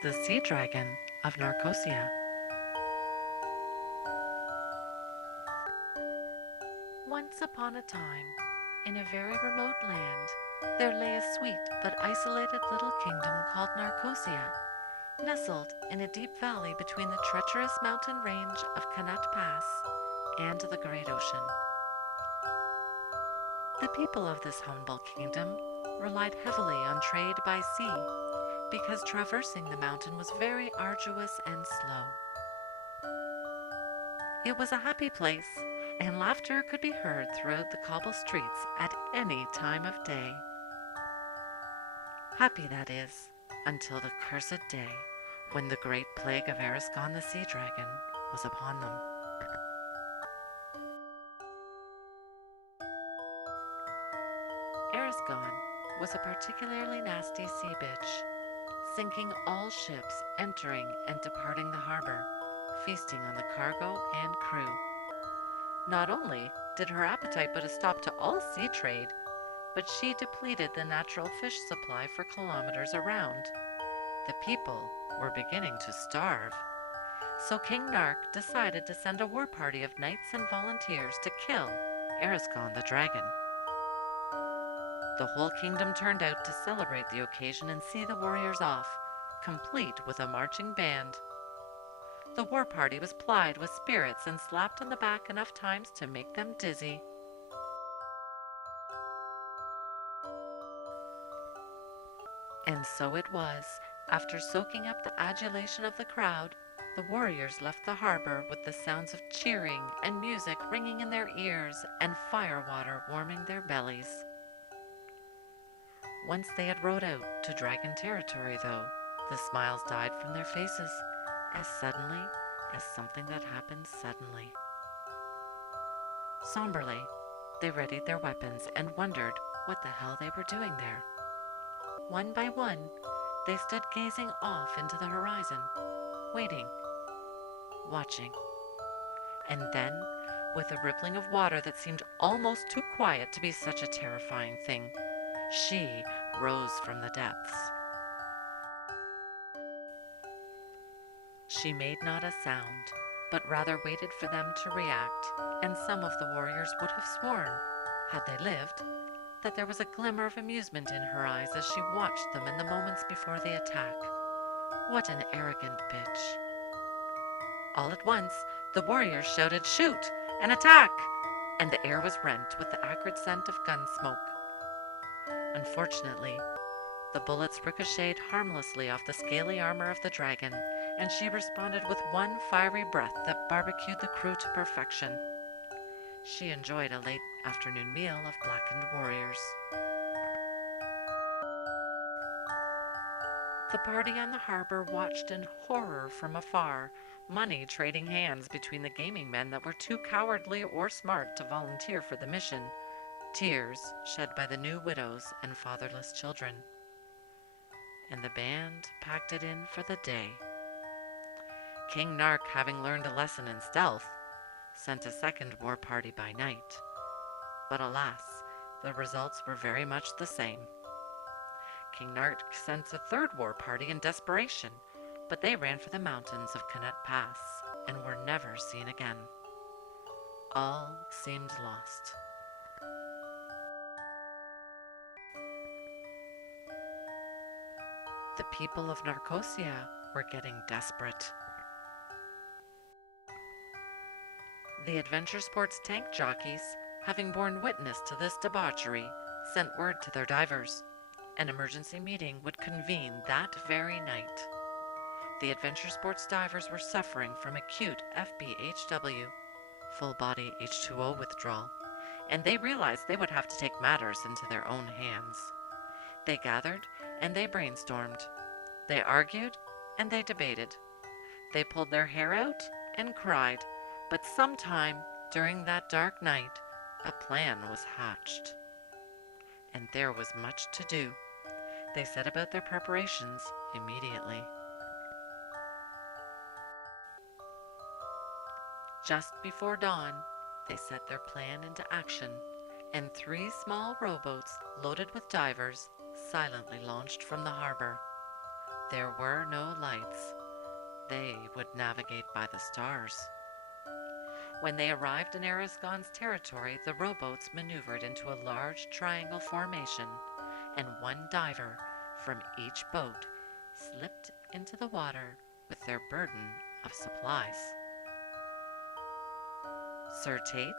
The Sea Dragon of Narcosia. Once upon a time, in a very remote land, there lay a sweet but isolated little kingdom called Narcosia, nestled in a deep valley between the treacherous mountain range of Kanat Pass and the great ocean. The people of this humble kingdom relied heavily on trade by sea because traversing the mountain was very arduous and slow. It was a happy place, and laughter could be heard throughout the cobble streets at any time of day. Happy, that is, until the cursed day when the great plague of Arisgon the sea dragon was upon them. Arisgon was a particularly nasty sea bitch, sinking all ships entering and departing the harbor, feasting on the cargo and crew. Not only did her appetite put a stop to all sea trade, but she depleted the natural fish supply for kilometers around. The people were beginning to starve. So King Nark decided to send a war party of knights and volunteers to kill Arisgon the dragon. The whole kingdom turned out to celebrate the occasion and see the warriors off, complete with a marching band. The war party was plied with spirits and slapped on the back enough times to make them dizzy. And so it was, after soaking up the adulation of the crowd, the warriors left the harbor with the sounds of cheering and music ringing in their ears and fire water warming their bellies. Once they had rowed out to dragon territory, though, the smiles died from their faces as suddenly as something that happened suddenly. Somberly, they readied their weapons and wondered what the hell they were doing there. One by one, they stood gazing off into the horizon, waiting, watching. And then, with a rippling of water that seemed almost too quiet to be such a terrifying thing, she rose from the depths. She made not a sound, but rather waited for them to react, and some of the warriors would have sworn, had they lived, that there was a glimmer of amusement in her eyes as she watched them in the moments before the attack. What an arrogant bitch. All at once, the warriors shouted, "Shoot! And attack!" and the air was rent with the acrid scent of gun smoke. Unfortunately, the bullets ricocheted harmlessly off the scaly armor of the dragon, and she responded with one fiery breath that barbecued the crew to perfection. She enjoyed a late afternoon meal of blackened warriors. The party on the harbor watched in horror from afar, money trading hands between the gaming men that were too cowardly or smart to volunteer for the mission, tears shed by the new widows and fatherless children. And the band packed it in for the day. King Nark, having learned a lesson in stealth, sent a second war party by night. But alas, the results were very much the same. King Nark sent a third war party in desperation, but they ran for the mountains of Kanat Pass and were never seen again. All seemed lost. The people of Narcosia were getting desperate. The adventure sports tank jockeys, having borne witness to this debauchery, sent word to their divers. An emergency meeting would convene that very night. The adventure sports divers were suffering from acute FBHW, full body H2O withdrawal, and they realized they would have to take matters into their own hands. They gathered and they brainstormed. They argued and they debated. They pulled their hair out and cried, but sometime during that dark night, a plan was hatched. And there was much to do. They set about their preparations immediately. Just before dawn, they set their plan into action, and 3 small rowboats loaded with divers silently launched from the harbor. There were no lights. They would navigate by the stars. When they arrived in Arisgon's territory, the rowboats maneuvered into a large triangle formation, and one diver from each boat slipped into the water with their burden of supplies. Sir Tate,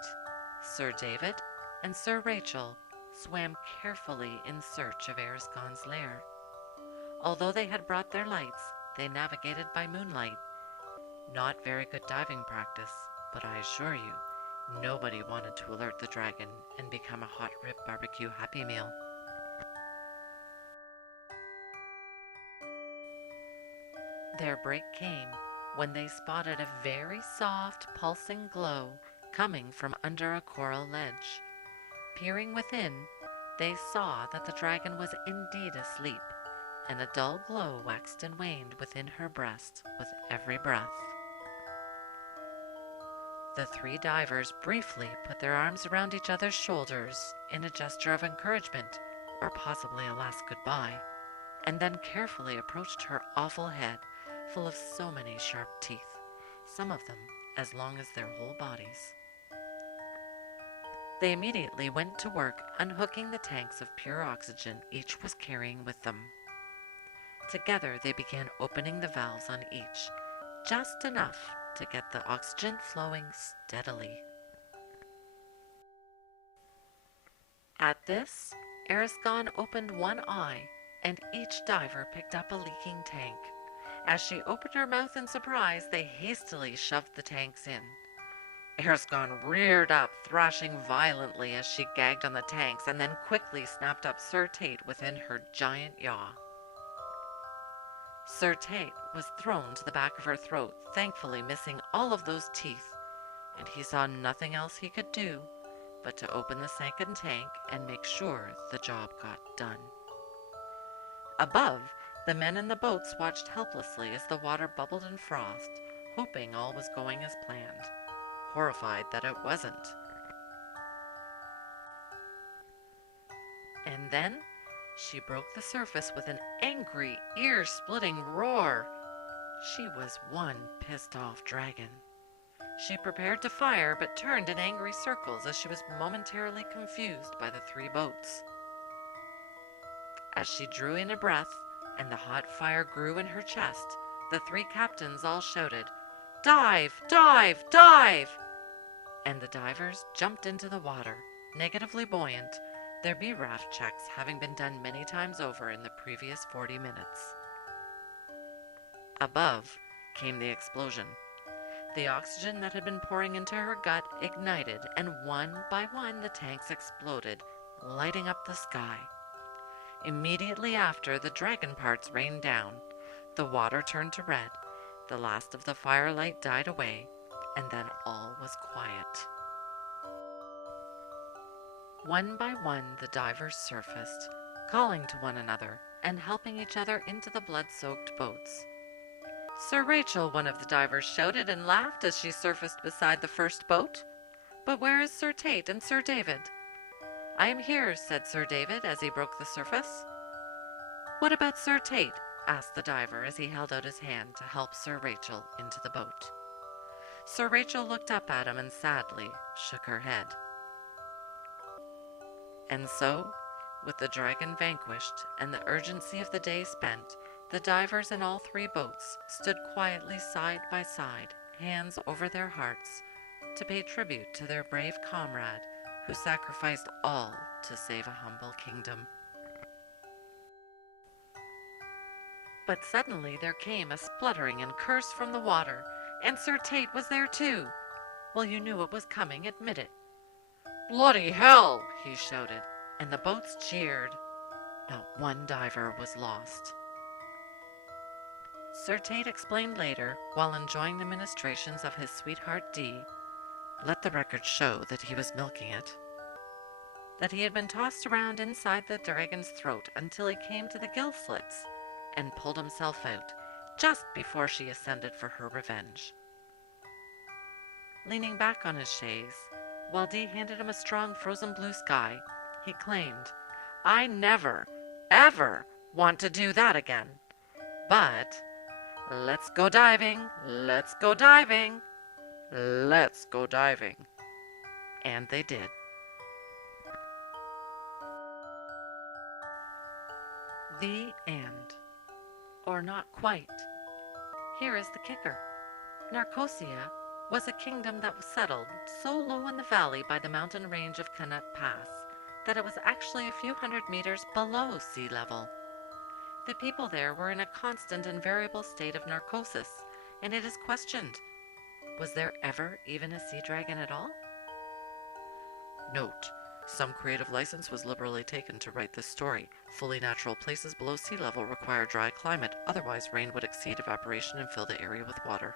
Sir David, and Sir Rachel swam carefully in search of Arisgon's lair. Although they had brought their lights, they navigated by moonlight. Not very good diving practice, but I assure you, nobody wanted to alert the dragon and become a hot rib barbecue Happy Meal. Their break came when they spotted a very soft, pulsing glow coming from under a coral ledge. Peering within, they saw that the dragon was indeed asleep, and a dull glow waxed and waned within her breast with every breath. The three divers briefly put their arms around each other's shoulders in a gesture of encouragement, or possibly a last goodbye, and then carefully approached her awful head, full of so many sharp teeth, some of them as long as their whole bodies. They immediately went to work unhooking the tanks of pure oxygen each was carrying with them. Together they began opening the valves on each, just enough to get the oxygen flowing steadily. At this, Arisgon opened one eye, and each diver picked up a leaking tank. As she opened her mouth in surprise, they hastily shoved the tanks in. Arisgon reared up, thrashing violently as she gagged on the tanks, and then quickly snapped up Sir Tate within her giant yaw. Sir Tate was thrown to the back of her throat, thankfully missing all of those teeth, and he saw nothing else he could do but to open the second tank and make sure the job got done. Above, the men in the boats watched helplessly as the water bubbled and frothed, hoping all was going as planned, horrified that it wasn't. And then she broke the surface with an angry, ear-splitting roar. She was one pissed-off dragon. She prepared to fire, but turned in angry circles as she was momentarily confused by the three boats. As she drew in a breath, and the hot fire grew in her chest, the three captains all shouted, "Dive! Dive! Dive!" And the divers jumped into the water, negatively buoyant, their B-raft checks having been done many times over in the previous 40 minutes. Above came the explosion. The oxygen that had been pouring into her gut ignited, and one by one the tanks exploded, lighting up the sky. Immediately after, the dragon parts rained down. The water turned to red, the last of the firelight died away, and then all was quiet. One by one the divers surfaced, calling to one another and helping each other into the blood-soaked boats. "Sir Rachel," one of the divers shouted and laughed as she surfaced beside the first boat. "But where is Sir Tate and Sir David?" "I am here," said Sir David as he broke the surface. "What about Sir Tate?" asked the diver as he held out his hand to help Sir Rachel into the boat. Sir Rachel looked up at him and sadly shook her head. And so, with the dragon vanquished and the urgency of the day spent, the divers in all three boats stood quietly side by side, hands over their hearts, to pay tribute to their brave comrade who sacrificed all to save a humble kingdom. But suddenly there came a spluttering and curse from the water, and Sir Tate was there too. "Well, you knew it was coming, admit it." "Bloody hell!" he shouted, and the boats cheered. Not one diver was lost. Sir Tate explained later, while enjoying the ministrations of his sweetheart Dee, let the record show that he was milking it, that he had been tossed around inside the dragon's throat until he came to the gill slits and pulled himself out just before she ascended for her revenge. Leaning back on his chaise, while Dee handed him a strong frozen blue sky, he claimed, "I never, ever want to do that again. But let's go diving, let's go diving, let's go diving. And they did. The end. Or not quite. Here is the kicker. Narcosia was a kingdom that was settled so low in the valley by the mountain range of Kanut Pass that it was actually a few hundred meters below sea level. The people there were in a constant and variable state of narcosis, and it is questioned, was there ever even a sea dragon at all? Note, some creative license was liberally taken to write this story. Fully natural places below sea level require dry climate, otherwise rain would exceed evaporation and fill the area with water.